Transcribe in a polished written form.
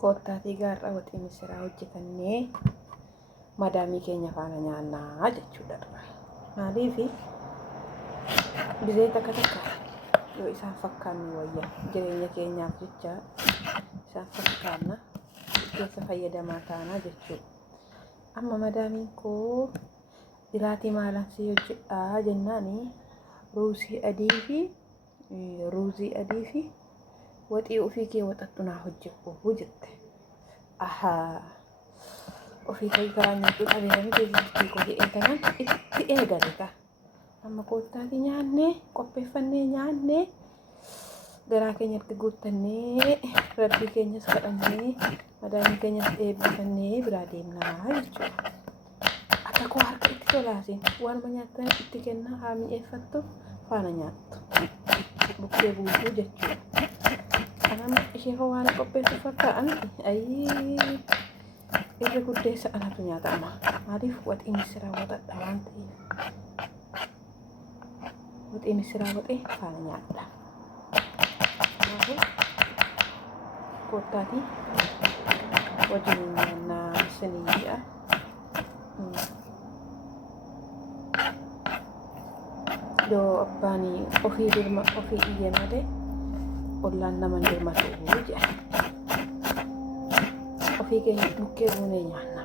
Kottaatii gaarraa waxii misiraa hojjetannee madaamii keenya faana nyaannaa jechuudha. Maaliif bizee takka yoo isaan fakkaanne wayya jireenya keenyaaf jecha isaan fakkaanna keessa fayyadamaa taanaa jechuudha. Amma madaamiin koo jiraatii maalan si hojjedhaa jennaani ruuzii adii fi waxii ofii kee waxattu naa hojjedhu jette. Ofii kee garaa nyaachuu dhabeeranii keessatti koo jedhee kanaan itti eegaleta. Amma kottaatii nyaannee qopheeffannee nyaannee garaa keenyatti guuttannee rabbii keenyas kadhannee madaamii keenyas eebbifannee biraa deemnaa jechuudha. Akka koo harka itti tolaasin waanuma nyaattan itti kennaa haa mi'eeffattu faana nyaattu bukkee buutuu jechuudha. Kanaan ishee hoo waan qopheessu fakkaatan irra guddeessa anatu nyaatama. Maaliif waxii misiraa waxadha waan ta'eef. Waxii misiraa waxee faana nyaadha. Kanaafuu kottaatii wajjin nyaannaa isiniidha. Yoo abbaan ofii iyyee malee ollaan nama hin dirmatu jedha. Ofii keenya bukkee buunee nyaanna.